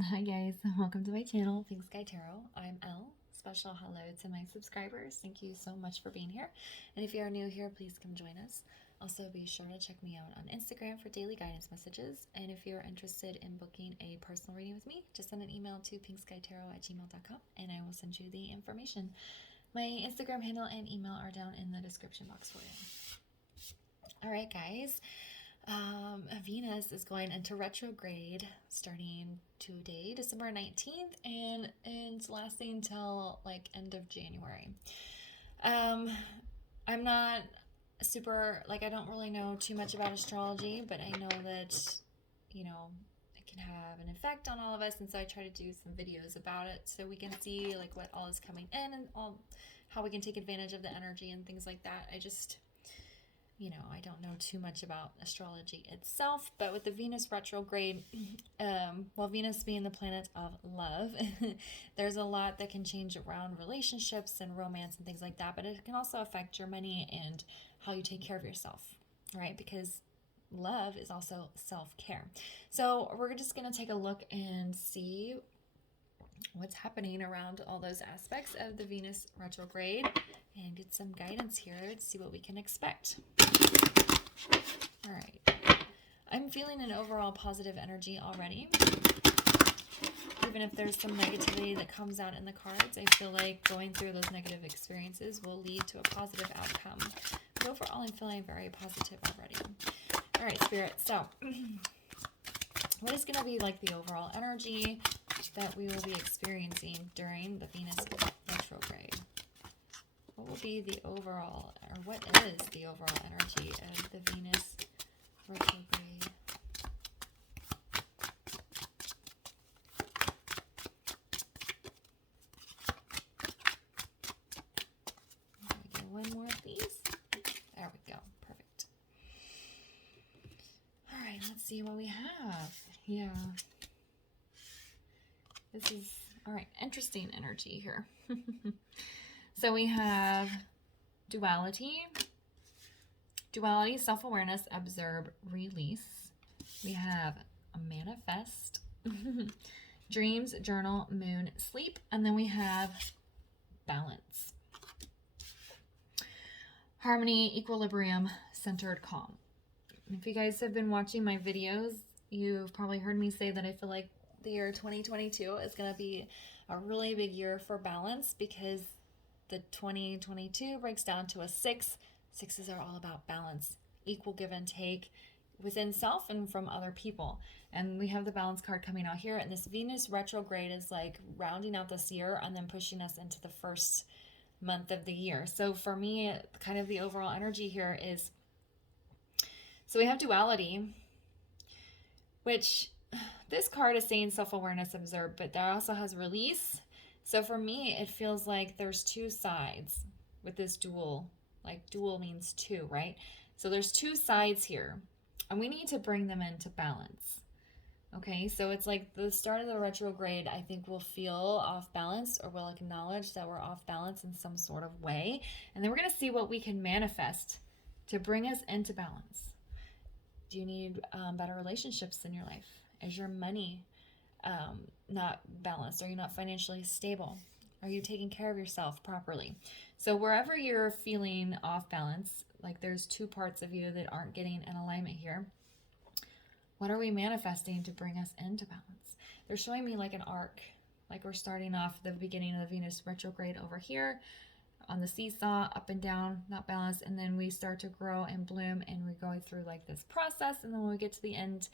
Hi guys, welcome to my channel, Pink Sky Tarot. I'm Elle. Special hello to my subscribers. Thank you so much for being here. And if you are new here, please come join us. Also, be sure to check me out on Instagram for daily guidance messages. And if you're interested in booking a personal reading with me, just send an email to pinkskytarot@gmail.com and I will send you the information. My Instagram handle and email are down in the description box for you. All right, guys. Venus is going into retrograde starting today, December 19th, and it's lasting till like end of January. I'm not super, I don't really know too much about astrology, but I know that, it can have an effect on all of us, and so I try to do some videos about it so we can see what all is coming in and how we can take advantage of the energy and things like that. I don't know too much about astrology itself, but with the Venus retrograde, well, Venus being the planet of love, there's a lot that can change around relationships and romance and things like that, but it can also affect your money and how you take care of yourself, right? Because love is also self-care. So we're just going to take a look and see what's happening around all those aspects of the Venus retrograde and get some guidance here to see what we can expect. All right. I'm feeling an overall positive energy already. Even if there's some negativity that comes out in the cards, I feel like going through those negative experiences will lead to a positive outcome. But overall, I'm feeling very positive already. All right, Spirit. So what is going to be the overall energy that we will be experiencing during the Venus retrograde? What will be the overall, or what is the overall energy of the Venus retrograde? We get one more of these. There we go. Perfect. All right, let's see what we have. Yeah. This is, all right, interesting energy here. So we have duality, self-awareness, observe, release. We have a manifest, dreams, journal, moon, sleep, and then we have balance, harmony, equilibrium, centered, calm. If you guys have been watching my videos, you've probably heard me say that I feel like the year 2022 is going to be a really big year for balance, because the 2022 breaks down to a 6. Sixes are all about balance, equal give and take within self and from other people. And we have the balance card coming out here, and this Venus retrograde is rounding out this year and then pushing us into the first month of the year. So for me, kind of the overall energy here is, so we have duality, which this card is saying self-awareness, observe, but that also has release. So for me, it feels like there's two sides with this dual. Dual means two, right? So there's two sides here, and we need to bring them into balance. Okay, so it's the start of the retrograde, I think we'll feel off balance, or we'll acknowledge that we're off balance in some sort of way. And then we're going to see what we can manifest to bring us into balance. Do you need better relationships in your life? Is your money not balanced? Are you not financially stable? Are you taking care of yourself properly? So wherever you're feeling off balance, there's two parts of you that aren't getting in alignment here, what are we manifesting to bring us into balance? They're showing me an arc, we're starting off the beginning of the Venus retrograde over here on the seesaw, up and down, not balanced, and then we start to grow and bloom, and we go through this process, and then when we get to the end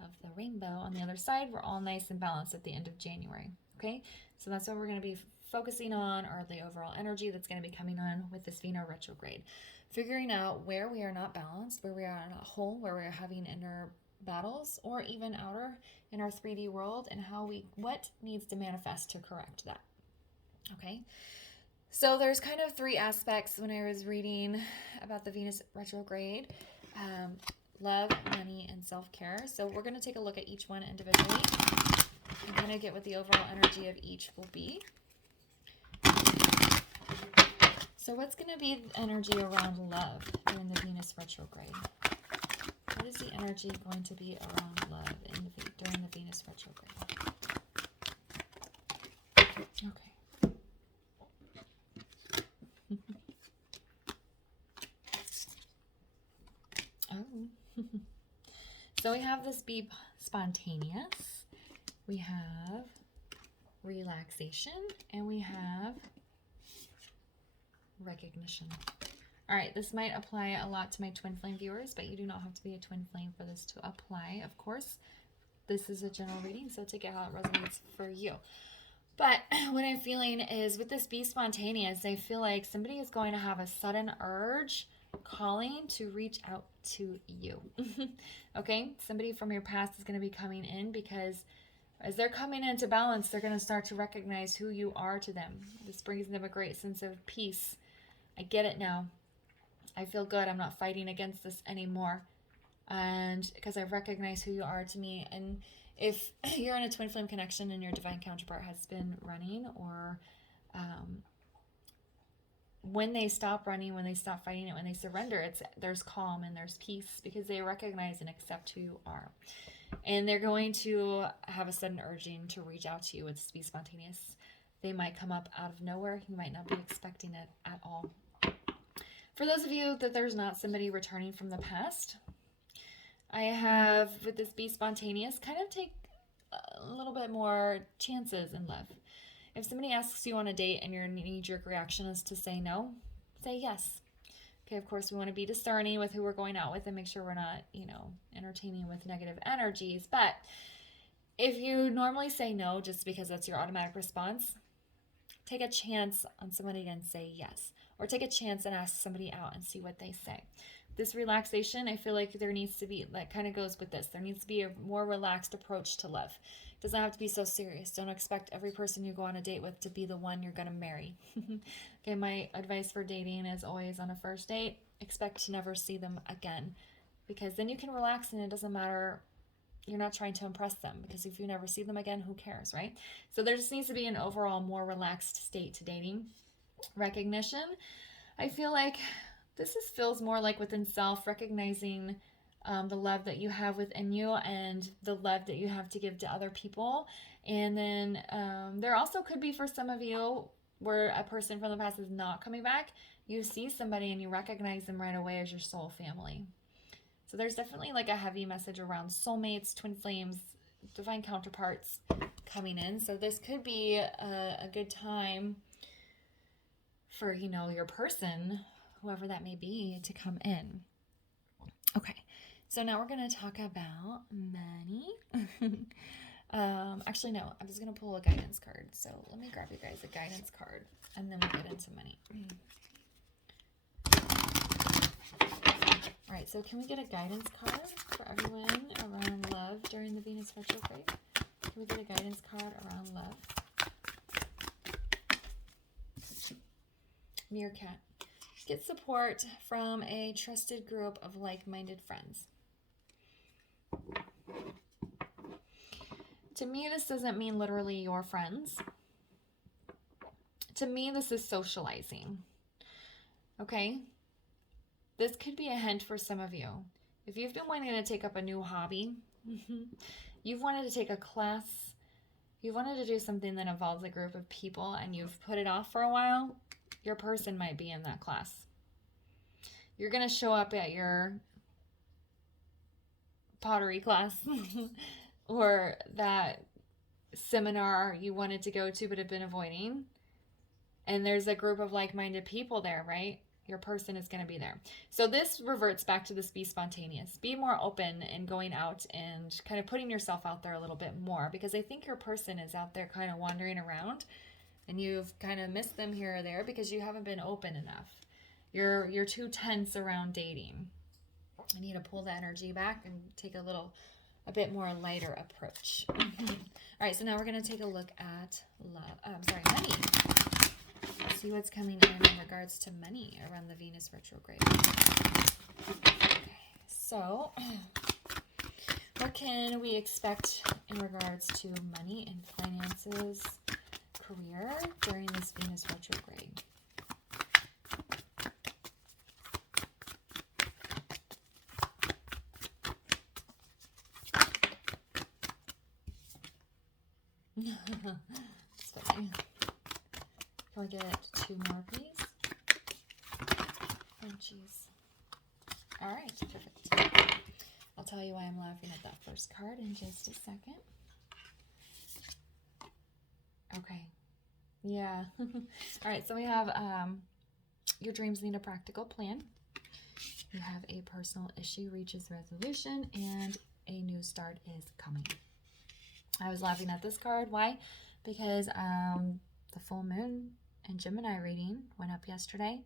of the rainbow on the other side, we're all nice and balanced at the end of January. Okay, so that's what we're going to be focusing on, or the overall energy that's going to be coming on with this Venus retrograde. Figuring out where we are not balanced, where we are not whole, where we are having inner battles, or even outer in our 3D world, and what needs to manifest to correct that. Okay, so there's kind of three aspects when I was reading about the Venus retrograde. Love, money, and self-care. So we're going to take a look at each one individually and kind of get what the overall energy of each will be. So what's going to be the energy around love during the Venus retrograde? What is the energy going to be around love during the Venus retrograde? Okay. Oh. So we have this be spontaneous, we have relaxation, and we have recognition. All right, this might apply a lot to my twin flame viewers, but you do not have to be a twin flame for this to apply, of course. This is a general reading, so take it how it resonates for you. But what I'm feeling is with this be spontaneous, I feel like somebody is going to have a sudden urge, calling to reach out to you. Okay, somebody from your past is going to be coming in, because as they're coming into balance, they're going to start to recognize who you are to them. This brings them a great sense of peace. I get it now. I feel good. I'm not fighting against this anymore. And because I recognize who you are to me. And if you're in a twin flame connection and your divine counterpart has been running, or when they stop running, when they stop fighting it, when they surrender, there's calm and there's peace, because they recognize and accept who you are. And they're going to have a sudden urging to reach out to you. It's be spontaneous. They might come up out of nowhere. You might not be expecting it at all. For those of you that there's not somebody returning from the past, I have, with this be spontaneous, kind of take a little bit more chances in love. If somebody asks you on a date and your knee-jerk reaction is to say no, say yes. Okay, of course, we want to be discerning with who we're going out with and make sure we're not, entertaining with negative energies. But if you normally say no just because that's your automatic response, take a chance on somebody and say yes. Or take a chance and ask somebody out and see what they say. This relaxation, I feel like there needs to be, that kind of goes with this. There needs to be a more relaxed approach to love. It doesn't have to be so serious. Don't expect every person you go on a date with to be the one you're going to marry. Okay, my advice for dating is always on a first date, expect to never see them again. Because then you can relax and it doesn't matter. You're not trying to impress them, because if you never see them again, who cares, right? So there just needs to be an overall more relaxed state to dating. Recognition, I feel like this feels more like within self, recognizing the love that you have within you and the love that you have to give to other people. And then there also could be, for some of you, where a person from the past is not coming back, you see somebody and you recognize them right away as your soul family. So there's definitely like a heavy message around soulmates, twin flames, divine counterparts coming in. So this could be a good time for, your person, whoever that may be, to come in. Okay, so now we're going to talk about money. Actually, no, I'm just going to pull a guidance card. So let me grab you guys a guidance card, and then we'll get into money. All right, so can we get a guidance card for everyone around love during the Venus retrograde? Can we get a guidance card around love? Meerkat. Get support from a trusted group of like-minded friends. To me, this doesn't mean literally your friends. To me, this is socializing. Okay? This could be a hint for some of you. If you've been wanting to take up a new hobby, you've wanted to take a class, you've wanted to do something that involves a group of people, and you've put it off for a while, your person might be in that class. You're going to show up at your pottery class or that seminar you wanted to go to but have been avoiding. And there's a group of like-minded people there, right? Your person is going to be there. So this reverts back to this be spontaneous. Be more open and going out and kind of putting yourself out there a little bit more, because I think your person is out there kind of wandering around and you've kind of missed them here or there because you haven't been open enough. You're too tense around dating. I need to pull the energy back and take a bit more lighter approach. All right, so now we're going to take a look at money. See what's coming in regards to money around the Venus retrograde. Okay, so what can we expect in regards to money and finances, career during this Venus retrograde? It's funny. Can we get 2 more, please? Oh, jeez. All right, perfect. I'll tell you why I'm laughing at that first card in just a second. Okay. Yeah. All right, so we have your dreams need a practical plan. You have a personal issue reaches resolution, and a new start is coming. I was laughing at this card. Why? Because the full moon and Gemini reading went up yesterday.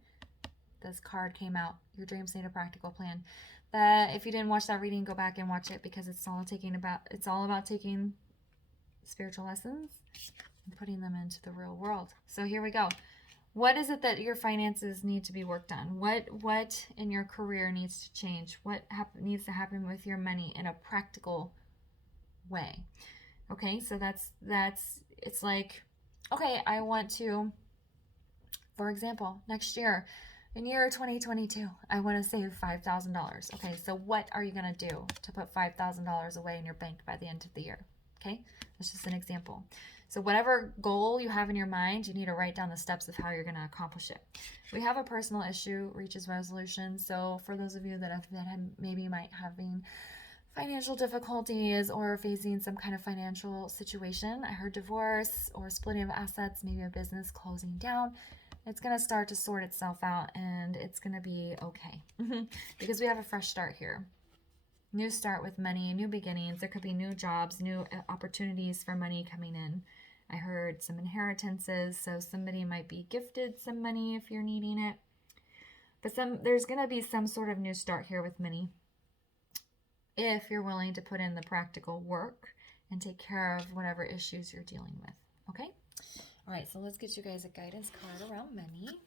This card came out. Your dreams need a practical plan. That if you didn't watch that reading, go back and watch it, because it's all about taking spiritual lessons and putting them into the real world. So here we go. What is it that your finances need to be worked on? What in your career needs to change? What needs to happen with your money in a practical way? Okay, so it's like, okay, I want to, for example, next year, in year 2022, I want to save $5,000. Okay, so what are you going to do to put $5,000 away in your bank by the end of the year? Okay, that's just an example. So whatever goal you have in your mind, you need to write down the steps of how you're going to accomplish it. We have a personal issue reaches resolution. So for those of you that maybe might having financial difficulties or facing some kind of financial situation, I heard divorce or splitting of assets, maybe a business closing down. It's going to start to sort itself out, and it's going to be okay because we have a fresh start here. New start with money, new beginnings. There could be new jobs, new opportunities for money coming in. I heard some inheritances, so somebody might be gifted some money if you're needing it. But there's going to be some sort of new start here with money if you're willing to put in the practical work and take care of whatever issues you're dealing with. Okay? All right, so let's get you guys a guidance card around money.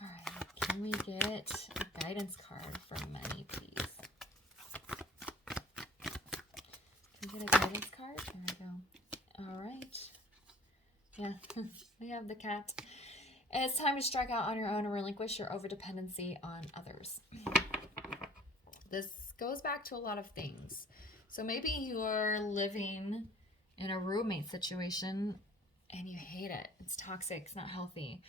All right, can we get a guidance card for money, please? Can we get a guidance card? There we go. All right. Yeah, we have the cat. And it's time to strike out on your own and relinquish your overdependency on others. This goes back to a lot of things. So maybe you're living in a roommate situation and you hate it. It's toxic. It's not healthy.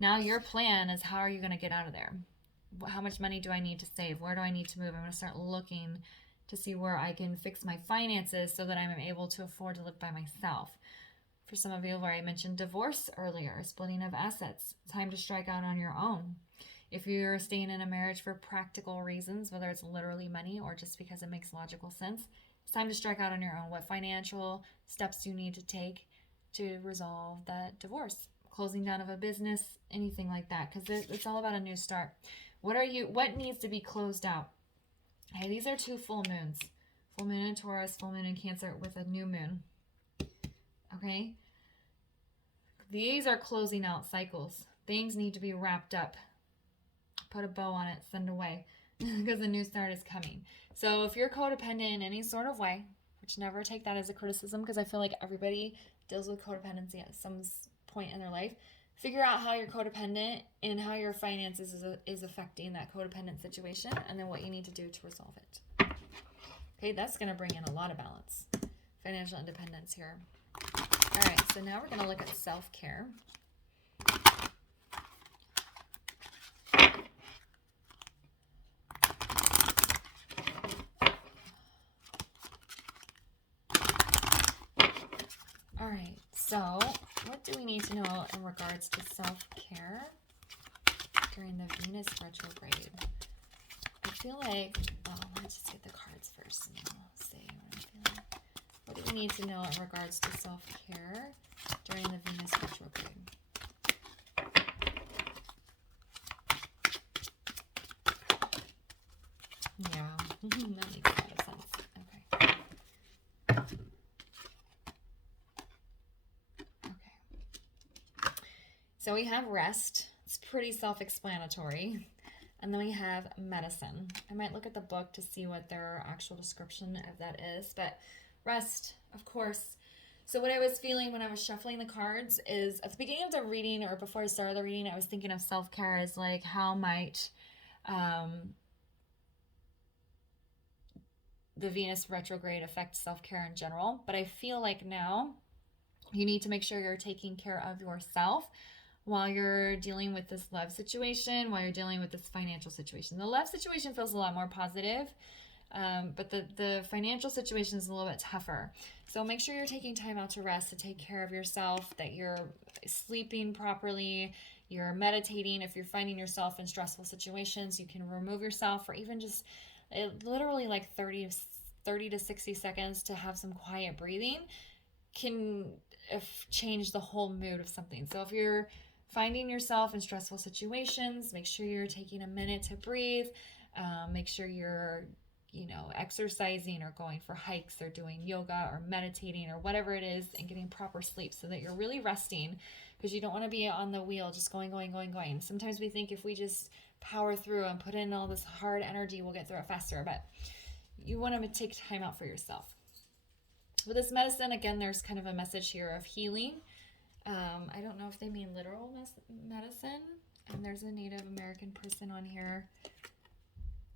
Now your plan is, how are you going to get out of there? How much money do I need to save? Where do I need to move? I'm going to start looking to see where I can fix my finances so that I'm able to afford to live by myself. For some of you, where I mentioned divorce earlier, splitting of assets, time to strike out on your own. If you're staying in a marriage for practical reasons, whether it's literally money or just because it makes logical sense, it's time to strike out on your own. What financial steps do you need to take to resolve that divorce? Closing down of a business, anything like that, because it's all about a new start. What needs to be closed out? Okay, these are 2 full moons. Full moon in Taurus, full moon in Cancer with a new moon. Okay, these are closing out cycles. Things need to be wrapped up. Put a bow on it, send away, because a new start is coming. So if you're codependent in any sort of way, which never take that as a criticism, because I feel like everybody deals with codependency at some point in their life. Figure out how you're codependent and how your finances is affecting that codependent situation, and then what you need to do to resolve it. Okay, that's going to bring in a lot of balance. Financial independence here. All right, so now we're going to look at self-care. All right, so what do we need to know in regards to self-care during the Venus retrograde? I feel like, let's just get the cards first and then I'll see what I'm feeling. What do we need to know in regards to self-care during the Venus retrograde? Yeah, that makes a lot of sense. Okay. Okay. So we have rest. It's pretty self-explanatory. And then we have medicine. I might look at the book to see what their actual description of that is. But rest, of course. So what I was feeling when I was shuffling the cards is, at the beginning of the reading, or before I started the reading, I was thinking of self-care as like, how might the Venus retrograde affect self-care in general, but I feel like now you need to make sure you're taking care of yourself while you're dealing with this love situation, while you're dealing with this financial situation. The love situation feels a lot more positive, but the financial situation is a little bit tougher. So make sure you're taking time out to rest, to take care of yourself, that you're sleeping properly, you're meditating. If you're finding yourself in stressful situations, you can remove yourself, or even just literally like 30 to 60 seconds to have some quiet breathing can change the whole mood of something. So if you're finding yourself in stressful situations, make sure you're taking a minute to breathe. Make sure you're, exercising or going for hikes or doing yoga or meditating or whatever it is, and getting proper sleep so that you're really resting, because you don't want to be on the wheel just going. Sometimes we think if we just power through and put in all this hard energy, we'll get through it faster, but you want to take time out for yourself. With this medicine, again, there's kind of a message here of healing. I don't know if they mean literal medicine. And there's a Native American person on here,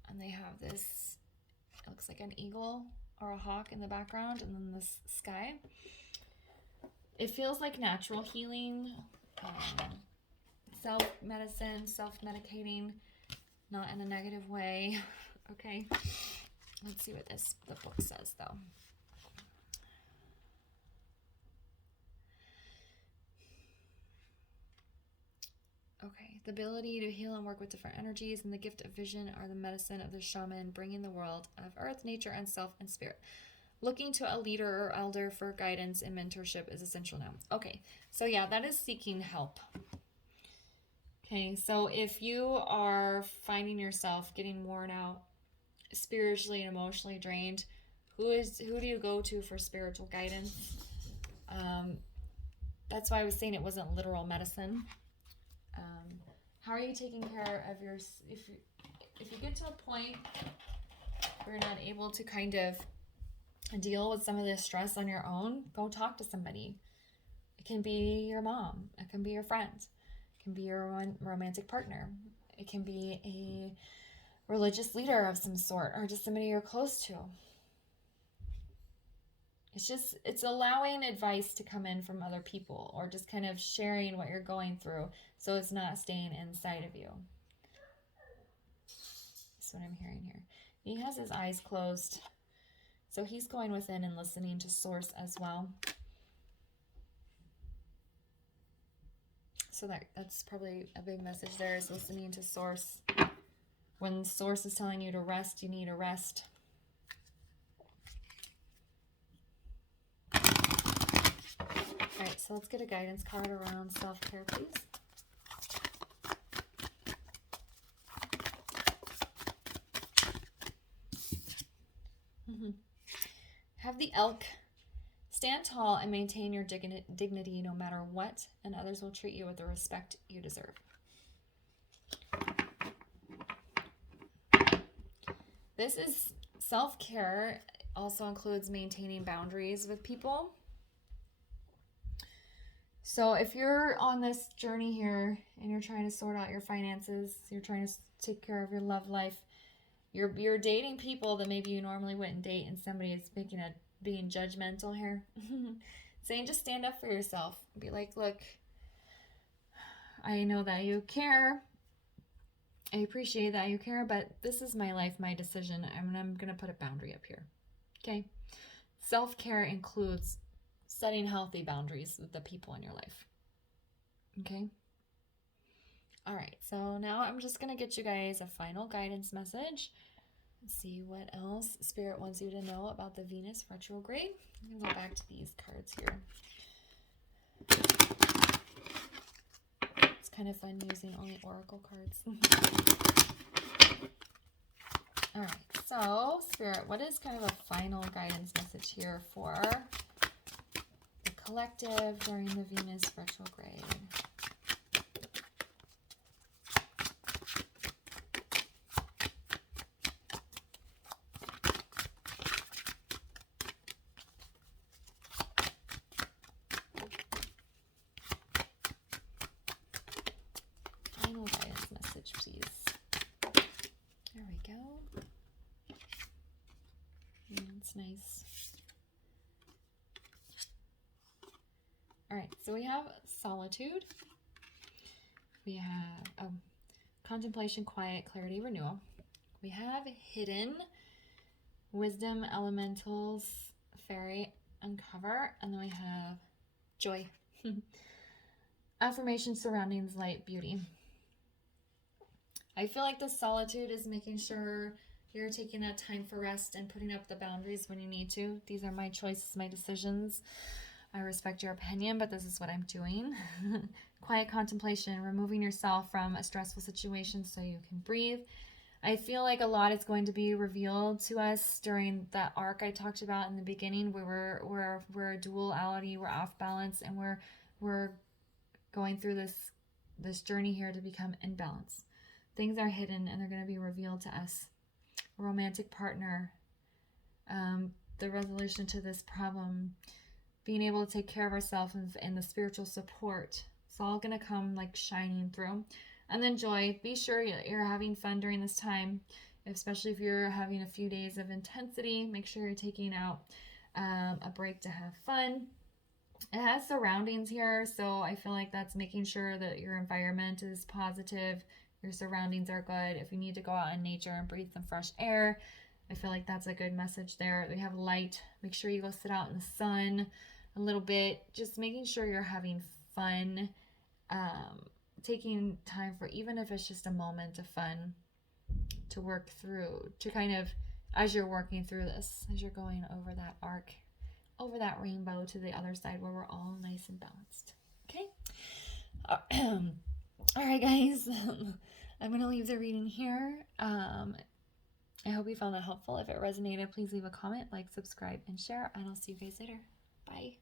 and they have this, it looks like an eagle or a hawk in the background, and then this sky. It feels like natural healing, self-medicine, self-medicating, not in a negative way. Okay, let's see what the book says, though. Okay, the ability to heal and work with different energies and the gift of vision are the medicine of the shaman, bringing the world of earth, nature, and self and spirit. Looking to a leader or elder for guidance and mentorship is essential now. Okay, so yeah, that is seeking help. Okay, so if you are finding yourself getting worn out, spiritually and emotionally drained, who do you go to for spiritual guidance? That's why I was saying it wasn't literal medicine. How are you taking care of your, if you get to a point where you're not able to kind of deal with some of this stress on your own, go talk to somebody. It can be your mom, it can be your friend, it can be your romantic partner, it can be a religious leader of some sort, or just somebody you're close to. It's allowing advice to come in from other people, or just kind of sharing what you're going through, so it's not staying inside of you. That's what I'm hearing here. He has his eyes closed, so he's going within and listening to source as well. So that's probably a big message there, is listening to source. When source is telling you to rest, you need to rest. All right, so let's get a guidance card around self-care, please. Have the elk. Stand tall and maintain your dignity no matter what, and others will treat you with the respect you deserve. This is self-care, also includes maintaining boundaries with people. So if you're on this journey here and you're trying to sort out your finances, you're trying to take care of your love life, you're dating people that maybe you normally wouldn't date, and somebody is being judgmental here. Saying just stand up for yourself. Be like, look, I know that you care. I appreciate that you care, but this is my life, my decision, and I'm going to put a boundary up here. Okay? Self-care includes setting healthy boundaries with the people in your life. Okay? All right, so now I'm just going to get you guys a final guidance message. Let's see what else Spirit wants you to know about the Venus retrograde. I'm going to go back to these cards here. It's kind of fun using only oracle cards. All right, so Spirit, what is kind of a final guidance message here for the collective during the Venus retrograde? Final guidance message, please. There we go. So we have solitude. We have contemplation, quiet, clarity, renewal. We have hidden, wisdom, elementals, fairy, uncover. And then we have joy. Affirmation, surroundings, light, beauty. I feel like the solitude is making sure you're taking that time for rest and putting up the boundaries when you need to. These are my choices, my decisions. I respect your opinion, but this is what I'm doing. Quiet contemplation, removing yourself from a stressful situation so you can breathe. I feel like a lot is going to be revealed to us during that arc I talked about in the beginning, where we're a duality, we're off balance, and we're going through this journey here to become in balance. Things are hidden and they're going to be revealed to us. A romantic partner, the resolution to this problem, being able to take care of ourselves, and the spiritual support. It's all going to come like shining through. And then joy. Be sure you're having fun during this time, especially if you're having a few days of intensity. Make sure you're taking out a break to have fun. It has surroundings here, so I feel like that's making sure that your environment is positive, your surroundings are good. If you need to go out in nature and breathe some fresh air, I feel like that's a good message there. We have light. Make sure you go sit out in the sun a little bit. Just making sure you're having fun, taking time for, even if it's just a moment of fun, to work through, to kind of, as you're working through this, as you're going over that arc, over that rainbow to the other side where we're all nice and balanced. Okay. All right, guys. I'm going to leave the reading here. I hope you found that helpful. If it resonated, please leave a comment, like, subscribe, and share. And I'll see you guys later. Bye.